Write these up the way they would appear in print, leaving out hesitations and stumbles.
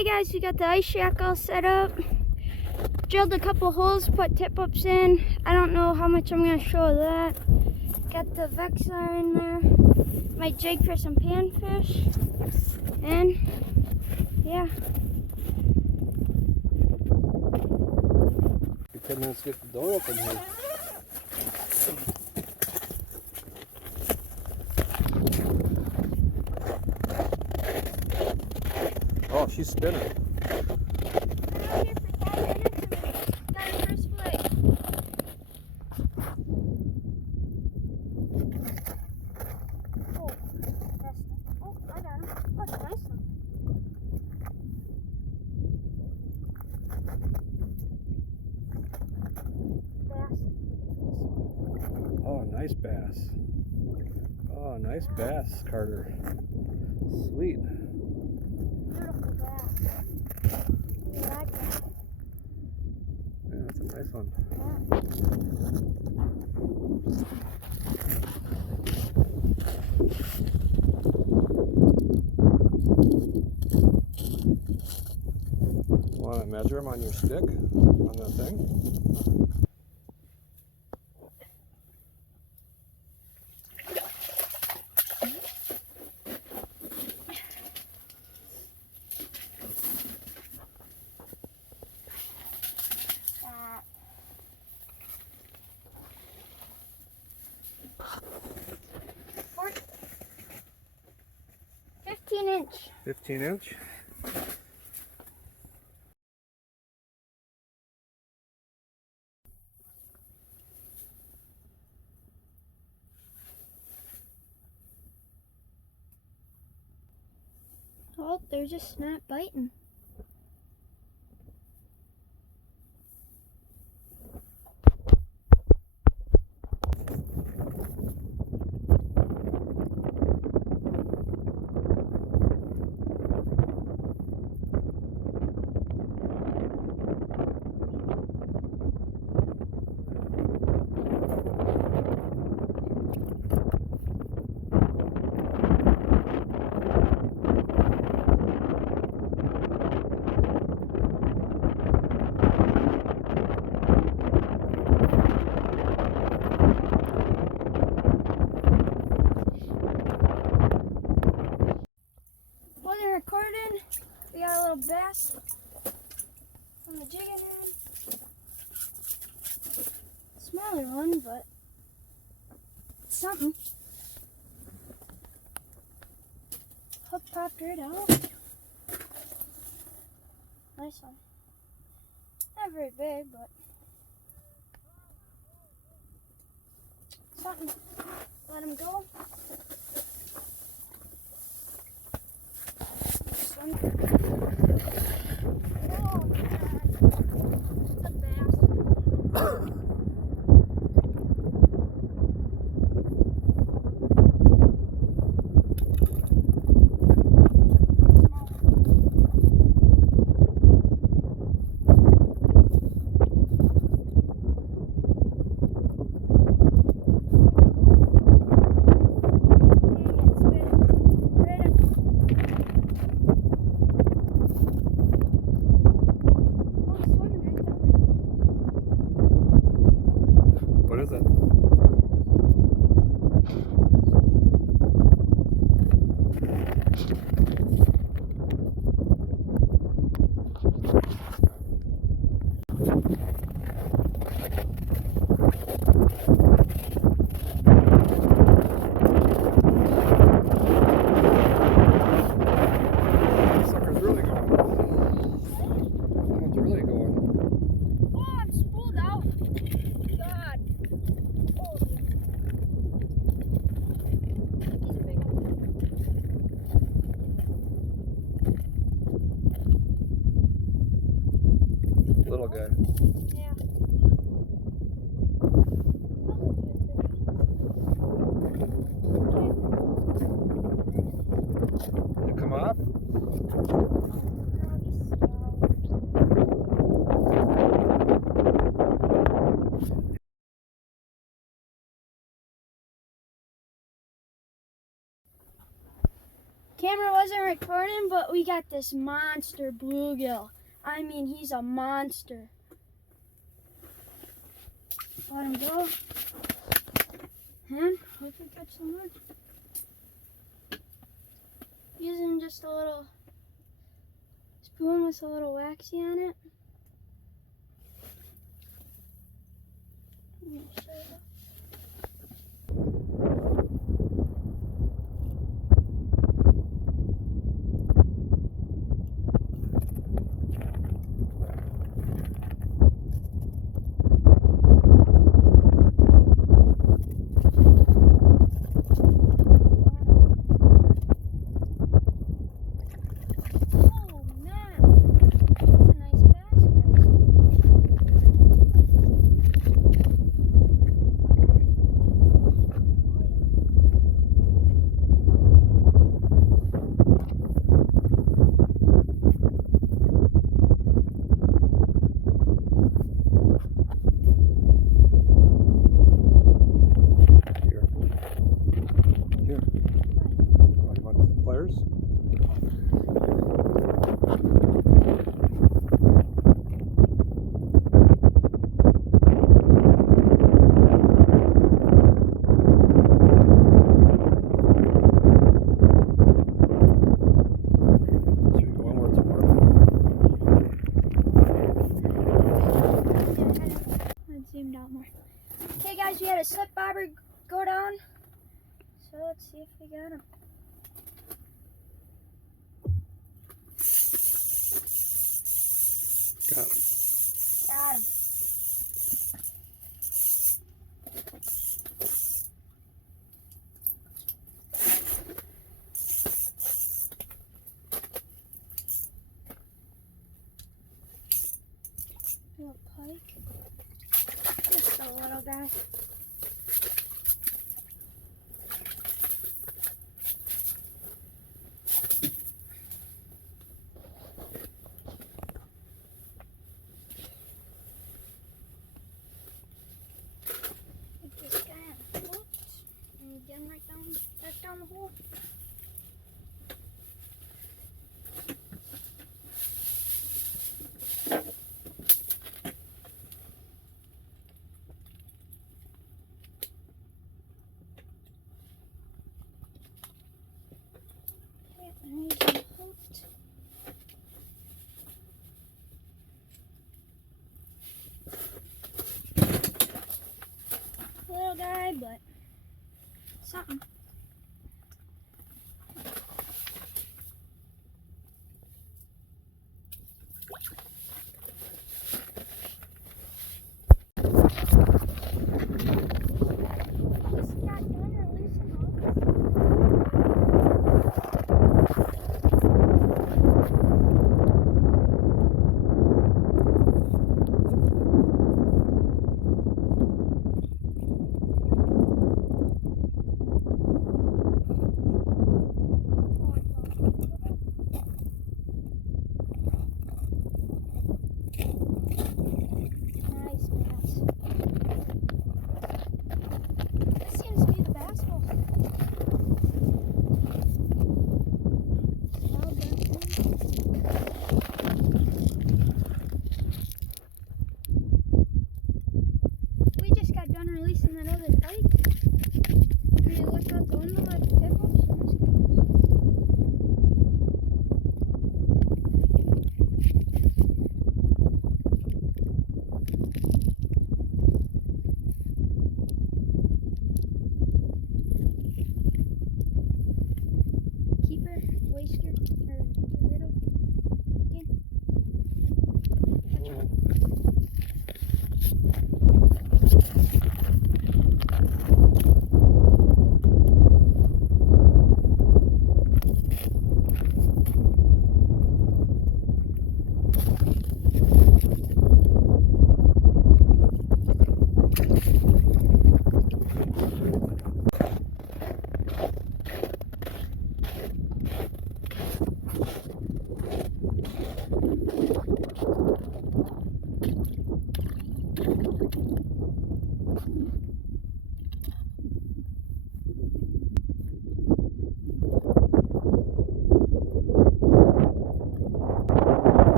Okay guys, we got the ice shack all set up. Drilled a couple holes, put tip-ups in. I don't know how much I'm going to show of that. Got the Vexar in there. Might jig for some panfish. And yeah. 10 minutes to get the door open here. Oh, she's spinning. Oh, nice bass. Oh, nice bass, Carter. Sweet. Beautiful bass. You like that? Yeah, that's a nice one. Want to measure them on your stick? On the thing? Four, 15 inch. 15 inch? Oh, they're just not biting. Recording, we got a little bass on the jigging end. Smaller one, but something. Hook popped right out. Nice one. Not very big, but something. Let him go. What is it? Sucker's really going. That one's really going. Oh, I'm spooled out. God. Oh. He's a big one. Little guy. Yeah. You come up? Okay. camera wasn't recording, but we got this monster bluegill. I mean, he's a monster. Let him go. And hope we catch some more. Using just a little spoon with a little waxy on it. Let me show you. Pliers? Let's zoom out more. Okay guys, we had a slip bobber go down. So let's see if we got him. Got him. Got him. Little pike. Just a little guy. Right down the hole. Okay, and he's hooked. Little guy, but something.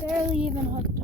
barely even hooked